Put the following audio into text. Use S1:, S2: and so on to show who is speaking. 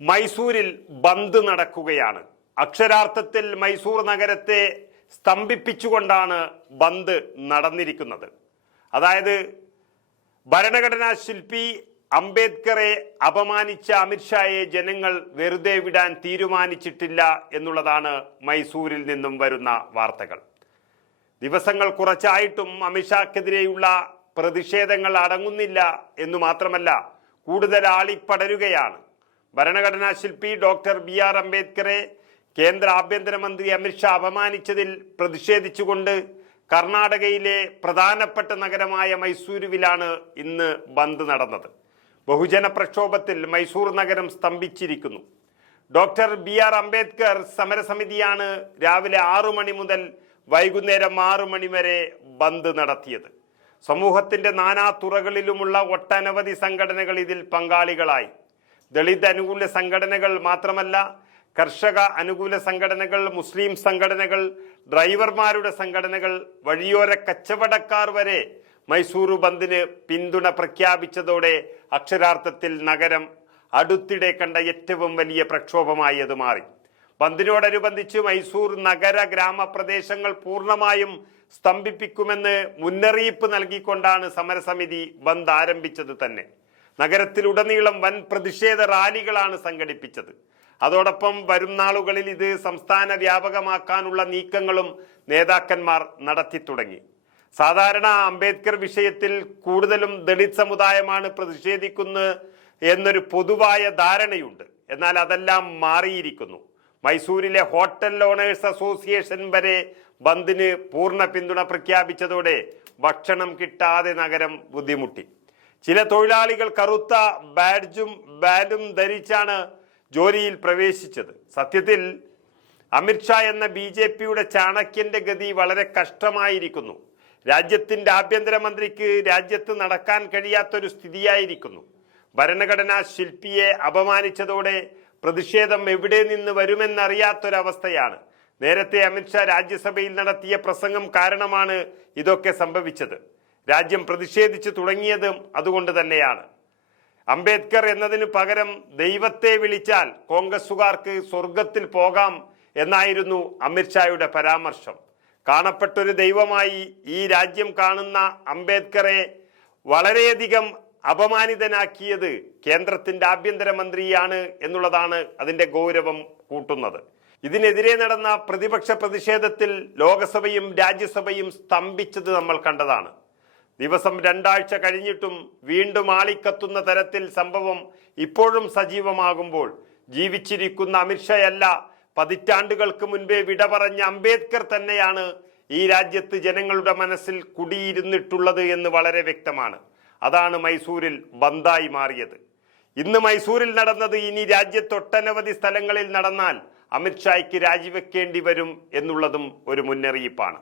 S1: മൈസൂരിൽ ബന്ദ് നടക്കുകയാണ്. അക്ഷരാർത്ഥത്തിൽ മൈസൂർ നഗരത്തെ സ്തംഭിപ്പിച്ചുകൊണ്ടാണ് ബന്ദ് നടന്നിരിക്കുന്നത്. അതായത് ഭരണഘടനാ ശില്പി അംബേദ്കറെ അപമാനിച്ച അമിത്ഷായെ ജനങ്ങൾ വെറുതെ വിടാൻ തീരുമാനിച്ചിട്ടില്ല എന്നുള്ളതാണ് മൈസൂരിൽ നിന്നും വരുന്ന വാർത്തകൾ. ദിവസങ്ങൾ കുറച്ചായിട്ടും അമിത്ഷാക്കെതിരെയുള്ള പ്രതിഷേധങ്ങൾ അടങ്ങുന്നില്ല എന്നു മാത്രമല്ല കൂടുതൽ ആളിപ്പടരുകയാണ്. ഭരണഘടനാ ശില്പി ഡോക്ടർ ബി ആർ അംബേദ്കറെ കേന്ദ്ര ആഭ്യന്തരമന്ത്രി അമിത്ഷാ അപമാനിച്ചതിൽ പ്രതിഷേധിച്ചുകൊണ്ട് കർണാടകയിലെ പ്രധാനപ്പെട്ട നഗരമായ മൈസൂരുവിലാണ് ഇന്ന് ബന്ദ് നടന്നത്. ബഹുജന പ്രക്ഷോഭത്തിൽ മൈസൂർ നഗരം സ്തംഭിച്ചിരിക്കുന്നു. ഡോക്ടർ ബി ആർ അംബേദ്കർ സമരസമിതിയാണ് രാവിലെ ആറു മണി മുതൽ വൈകുന്നേരം ആറു മണി വരെ ബന്ദ് നടത്തിയത്. സമൂഹത്തിന്റെ നാനാ തുറകളിലുമുള്ള ഒട്ടനവധി സംഘടനകൾ ഇതിൽ പങ്കാളികളായി. ദളിത് അനുകൂല സംഘടനകൾ മാത്രമല്ല കർഷക അനുകൂല സംഘടനകൾ മുസ്ലിം സംഘടനകൾ ഡ്രൈവർമാരുടെ സംഘടനകൾ വഴിയോര കച്ചവടക്കാർ വരെ മൈസൂരു ബന്ദിന് പിന്തുണ പ്രഖ്യാപിച്ചതോടെ അക്ഷരാർത്ഥത്തിൽ നഗരം അടുത്തിടെ കണ്ട ഏറ്റവും വലിയ പ്രക്ഷോഭമായി അത് മാറി. ബന്ദിനോടനുബന്ധിച്ച് മൈസൂർ നഗര ഗ്രാമപ്രദേശങ്ങൾ പൂർണമായും സ്തംഭിപ്പിക്കുമെന്ന് മുന്നറിയിപ്പ് നൽകിക്കൊണ്ടാണ് സമരസമിതി ബന്ദ് ആരംഭിച്ചത് തന്നെ. നഗരത്തിലുടനീളം വൻ പ്രതിഷേധ റാലികളാണ് സംഘടിപ്പിച്ചത്. അതോടൊപ്പം വരും നാളുകളിൽ ഇത് സംസ്ഥാന വ്യാപകമാക്കാനുള്ള നീക്കങ്ങളും നേതാക്കന്മാർ നടത്തി തുടങ്ങി. സാധാരണ അംബേദ്കർ വിഷയത്തിൽ കൂടുതലും ദളിത് സമുദായമാണ് പ്രതിഷേധിക്കുന്നത് എന്നൊരു പൊതുവായ ധാരണയുണ്ട്. എന്നാൽ അതെല്ലാം മാറിയിരിക്കുന്നു. മൈസൂരിലെ ഹോട്ടൽ ഓണേഴ്സ് അസോസിയേഷൻ വരെ ബന്ദിന് പൂർണ പിന്തുണ പ്രഖ്യാപിച്ചതോടെ ഭക്ഷണം കിട്ടാതെ നഗരം ബുദ്ധിമുട്ടി. ചില തൊഴിലാളികൾ കറുത്ത ബാഡ്ജും ബാഡും ധരിച്ചാണ് ജോലിയിൽ പ്രവേശിച്ചത്. സത്യത്തിൽ അമിത്ഷാ എന്ന ബി ജെ പിയുടെ ചാണക്യന്റെ ഗതി വളരെ കഷ്ടമായിരിക്കുന്നു. രാജ്യത്തിന്റെ ആഭ്യന്തരമന്ത്രിക്ക് രാജ്യത്ത് നടക്കാൻ കഴിയാത്തൊരു സ്ഥിതിയായിരിക്കുന്നു. ഭരണഘടനാ ശില്പിയെ അപമാനിച്ചതോടെ പ്രതിഷേധം എവിടെ നിന്ന് വരുമെന്നറിയാത്തൊരവസ്ഥയാണ്. നേരത്തെ അമിത്ഷാ രാജ്യസഭയിൽ നടത്തിയ പ്രസംഗം കാരണമാണ് ഇതൊക്കെ സംഭവിച്ചത്. രാജ്യം പ്രതിഷേധിച്ചു തുടങ്ങിയതും അതുകൊണ്ട് തന്നെയാണ്. അംബേദ്കർ എന്നതിന് പകരം ദൈവത്തെ വിളിച്ചാൽ കോൺഗ്രസുകാർക്ക് സ്വർഗത്തിൽ പോകാം എന്നായിരുന്നു അമിത്ഷായുടെ പരാമർശം. കാണപ്പെട്ടൊരു ദൈവമായി ഈ രാജ്യം കാണുന്ന അംബേദ്കറെ വളരെയധികം അപമാനിതനാക്കിയത് കേന്ദ്രത്തിന്റെ ആഭ്യന്തരമന്ത്രിയാണ് എന്നുള്ളതാണ് അതിന്റെ ഗൗരവം കൂട്ടുന്നത്. ഇതിനെതിരെ നടന്ന പ്രതിപക്ഷ പ്രതിഷേധത്തിൽ ലോകസഭയും രാജ്യസഭയും സ്തംഭിച്ചത് നമ്മൾ കണ്ടതാണ്. ദിവസം രണ്ടാഴ്ച കഴിഞ്ഞിട്ടും വീണ്ടും ആളിക്കത്തുന്ന തരത്തിൽ സംഭവം ഇപ്പോഴും സജീവമാകുമ്പോൾ ജീവിച്ചിരിക്കുന്ന അമിത്ഷയല്ല പതിറ്റാണ്ടുകൾക്ക് മുൻപേ വിട പറഞ്ഞ അംബേദ്കർ തന്നെയാണ് ഈ രാജ്യത്ത് ജനങ്ങളുടെ മനസ്സിൽ കുടിയിരുന്നിട്ടുള്ളത് എന്ന് വളരെ വ്യക്തമാണ്. അതാണ് മൈസൂരിൽ ബന്ദായി മാറിയത്. ഇന്ന് മൈസൂരിൽ നടന്നത് ഇനി രാജ്യത്തൊട്ടനവധി സ്ഥലങ്ങളിൽ നടന്നാൽ അമിത്ഷായ്ക്ക് രാജിവെക്കേണ്ടി വരും എന്നുള്ളതും ഒരു മുന്നറിയിപ്പാണ്.